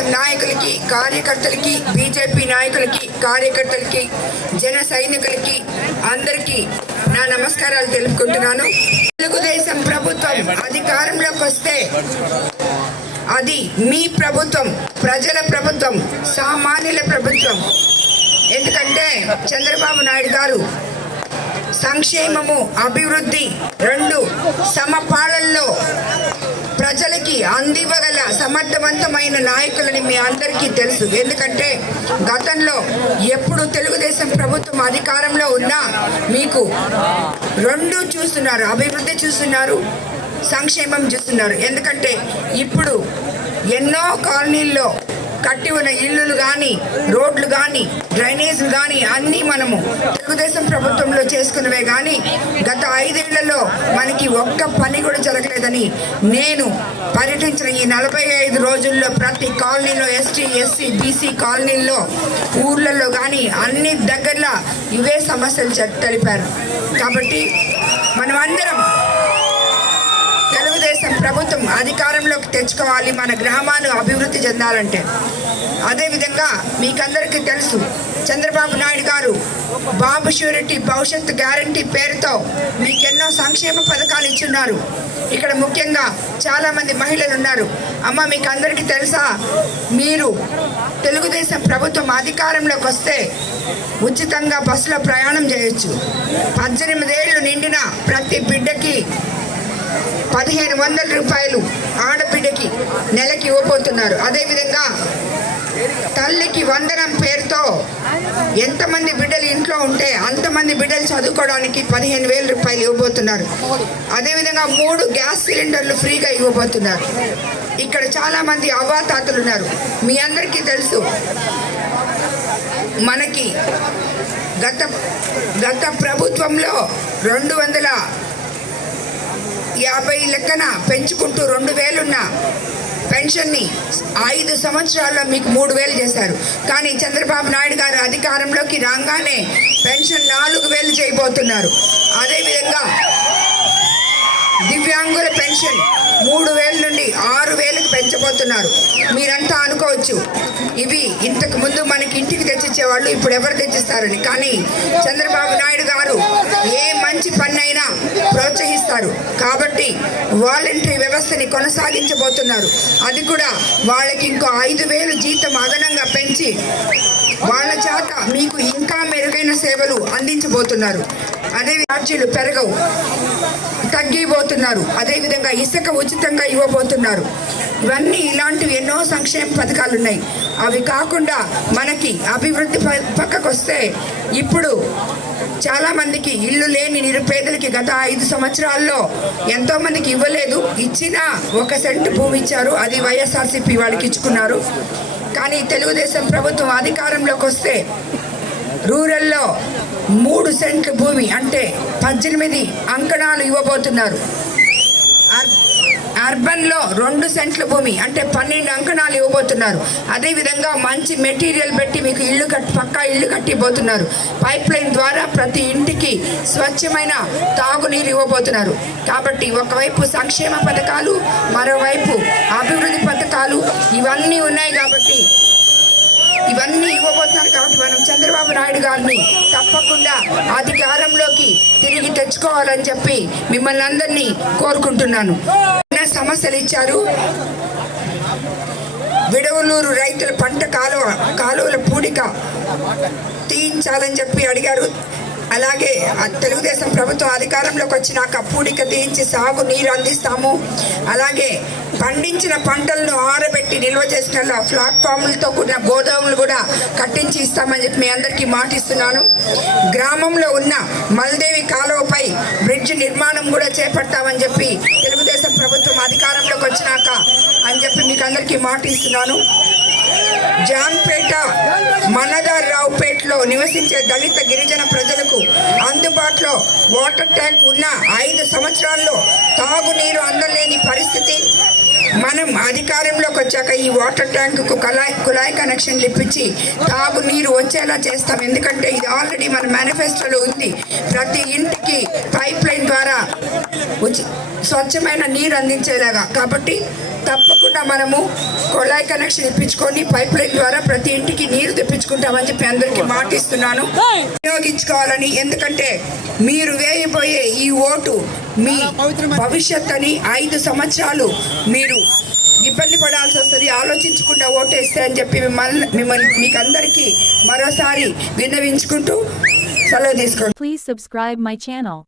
తెలుగుదేశం నాయకులకి కార్యకర్తలకి బీజేపీ నాయకులకి కార్యకర్తలకి జన సైనికులకి అందరికీ నా నమస్కారాలు తెలుపుకుంటున్నాను. తెలుగుదేశం ప్రభుత్వం అధికారంలోకి వస్తే అది మీ ప్రభుత్వం ప్రజల ప్రభుత్వం సామాన్యుల ప్రభుత్వం. ఎందుకంటే చంద్రబాబు నాయుడు గారు సంక్షేమము అభివృద్ధి రెండు సమపాలనలో ప్రజలకి అందివ్వగల సమర్థవంతమైన నాయకులని మీ అందరికీ తెలుసు. ఎందుకంటే గతంలో ఎప్పుడు తెలుగుదేశం ప్రభుత్వం అధికారంలో ఉన్నా మీకు రెండు చూస్తున్నారు అభివృద్ధి చూస్తున్నారు సంక్షేమం చూస్తున్నారు. ఎందుకంటే ఇప్పుడు ఎన్నో కాలనీల్లో కట్టి ఉన్న ఇల్లులు కానీ రోడ్లు కానీ డ్రైనేజీలు కానీ అన్నీ మనము తెలుగుదేశం ప్రభుత్వంలో చేసుకున్నవే కానీ గత ఐదేళ్ళలో మనకి ఒక్క పని కూడా జరగలేదని నేను పర్యటించిన ఈ నలభై ఐదు రోజుల్లో ప్రతి కాలనీలో ఎస్టీ ఎస్సీ బీసీ కాలనీల్లో ఊర్లలో కానీ అన్ని దగ్గరలో ఇవే సమస్యలు చె- తెలిపారు. కాబట్టి మనమందరం ప్రభుత్వం అధికారంలోకి తెచ్చుకోవాలి మన గ్రామాలు అభివృద్ధి చెందాలంటే. అదేవిధంగా మీకందరికీ తెలుసు చంద్రబాబు నాయుడు గారు బాబు షూరిటీ భవిష్యత్తు గ్యారంటీ పేరుతో మీకెన్నో సంక్షేమ పథకాలు ఇచ్చున్నారు. ఇక్కడ ముఖ్యంగా చాలామంది మహిళలు ఉన్నారు. అమ్మ మీకు అందరికీ తెలుసా? మీరు తెలుగుదేశం ప్రభుత్వం అధికారంలోకి వస్తే ఉచితంగా బస్సులో ప్రయాణం చేయొచ్చు. పద్దెనిమిదేళ్ళు నిండిన ప్రతి బిడ్డకి పదిహేను వందల రూపాయలు ఆడబిడ్డకి నెలకి ఇవ్వబోతున్నారు. అదేవిధంగా తల్లికి వందనం పేరుతో ఎంతమంది బిడ్డలు ఇంట్లో ఉంటే అంతమంది బిడ్డలు చదువుకోవడానికి పదిహేను వేల రూపాయలు ఇవ్వబోతున్నారు. అదేవిధంగా మూడు గ్యాస్ సిలిండర్లు ఫ్రీగా ఇవ్వబోతున్నారు. ఇక్కడ చాలామంది అవ్వాతాతలు ఉన్నారు మీ అందరికీ తెలుసు మనకి గత గత ప్రభుత్వంలో రెండు వందల యాభై లెక్కన పెంచుకుంటూ రెండు వేలున్న పెన్షన్ని ఐదు సంవత్సరాల్లో మీకు మూడు వేలు చేశారు. కానీ చంద్రబాబు నాయుడు గారు అధికారంలోకి రాగానే పెన్షన్ నాలుగు వేలు చేయబోతున్నారు. అదేవిధంగా దివ్యాంగుల పెన్షన్ మూడు వేల నుండి ఆరు వేలకు పెంచబోతున్నారు. మీరంతా అనుకోవచ్చు ఇవి ఇంతకు ముందు మనకి ఇంటికి తెచ్చిచ్చేవాళ్ళు ఇప్పుడు ఎవరు తెచ్చిస్తారని. కానీ చంద్రబాబు నాయుడు గారు ఏ మంచి పన్నైనా ప్రోత్సహిస్తారు కాబట్టి వాలంటరీ వ్యవస్థని కొనసాగించబోతున్నారు. అది కూడా వాళ్ళకి ఇంకో ఐదు వేలు జీతం అదనంగా పెంచి వాళ్ళ చేత మీకు ఇంకా మెరుగైన సేవలు అందించబోతున్నారు. అదే ఛార్జీలు పెరగవు తగ్గిపోతున్నారు అదేవిధంగా ఇసుక ఉచితంగా ఇవ్వబోతున్నారు. ఇవన్నీ ఇలాంటివి ఎన్నో సంక్షేమ పథకాలు ఉన్నాయి. అవి కాకుండా మనకి అభివృద్ధి ప- పక్కకు వస్తే ఇప్పుడు చాలా మందికి ఇల్లు లేని నిరుపేదలకి గత ఐదు సంవత్సరాల్లో ఎంతో మందికి ఇవ్వలేదు. ఇచ్చిన ఒక సెంట్ భూమి ఇచ్చారు. అది వైఎస్ఆర్సీపీ వాళ్ళకి ఇచ్చుకున్నారు. కానీ తెలుగుదేశం ప్రభుత్వం అధికారంలోకి వస్తే రూరల్లో మూడు సెంట్ల భూమి అంటే పద్దెనిమిది అంకణాలు ఇవ్వబోతున్నారు. అర్బన్లో రెండు సెంట్ల భూమి అంటే పన్నెండు అంకణాలు ఇవ్వబోతున్నారు. అదేవిధంగా మంచి మెటీరియల్ పెట్టి మీకు ఇల్లు కట్టి పక్కా ఇల్లు కట్టిపోతున్నారు పైప్ లైన్ ద్వారా ప్రతి ఇంటికి స్వచ్ఛమైన తాగునీరు ఇవ్వబోతున్నారు. కాబట్టి ఒకవైపు సంక్షేమ పథకాలు మరోవైపు అభివృద్ధి పథకాలు ఇవన్నీ ఉన్నాయి కాబట్టి ఇవన్నీ ఇవ్వబోతున్నారు కాబట్టి మనం చంద్రబాబు నాయుడు గారిని తప్పకుండా అధికారంలోకి తిరిగి తెచ్చుకోవాలని చెప్పి మిమ్మల్ని అందరినీ కోరుకుంటున్నాను. ఉన్న సమస్యలు ఇచ్చారు. విడవలూరు రైతుల పంట కాలువ కాలువల పూడిక తీయించాలని చెప్పి అడిగారు. అలాగే తెలుగుదేశం ప్రభుత్వం అధికారంలోకి వచ్చినాక పూడిక తీయించి సాగు నీరు అందిస్తాము. అలాగే పండించిన పంటలను ఆరబెట్టి నిల్వ చేసిన ప్లాట్ఫామ్లతో కూడిన గోదాములు కూడా కట్టించి ఇస్తామని చెప్పి మీ అందరికీ మాటిస్తున్నాను. గ్రామంలో ఉన్న మల్దేవి కాలువపై బ్రిడ్జ్ నిర్మాణం కూడా చేపడతామని చెప్పి తెలుగుదేశం అధికారంలోకి వచ్చినాక అని చెప్పి మీకు అందరికీ మాట ఇస్తున్నాను. జాన్పేట మనదార్ రావుపేటలో నివసించే దళిత గిరిజన ప్రజలకు అందుబాటులో వాటర్ ట్యాంక్ ఉన్న ఐదు సంవత్సరాల్లో తాగునీరు అందలేని పరిస్థితి. మనం అధికారంలోకి వచ్చాక ఈ వాటర్ ట్యాంకుకు కలాయి కుళాయి కనెక్షన్లు ఇప్పించి తాగునీరు వచ్చేలా చేస్తాం. ఎందుకంటే ఇది ఆల్రెడీ మన మేనిఫెస్టోలో ఉంది. ప్రతి ఇంటికి పైప్ లైన్ ద్వారా స్వచ్ఛమైన నీరు అందించేలాగా. కాబట్టి తప్పకుండా మనము కొళాయి కనెక్షన్ ఇప్పించుకొని పైప్ లైన్ ద్వారా ప్రతి ఇంటికి నీరు తెప్పించుకుంటామని చెప్పి అందరికీ మాటిస్తున్నాను. వినియోగించుకోవాలని. ఎందుకంటే మీరు వేయబోయే ఈ ఓటు మీ భవిష్యత్ అని ఐదు సంవత్సరాలు మీరు ఇబ్బంది పడాల్సి వస్తుంది ఆలోచించకుండా ఓటేస్తే అని చెప్పి మిమ్మల్ని మిమ్మల్ని మీకు అందరికీ మరోసారి విన్నవించుకుంటూ సెలవు తీసుకోండి Please subscribe my channel.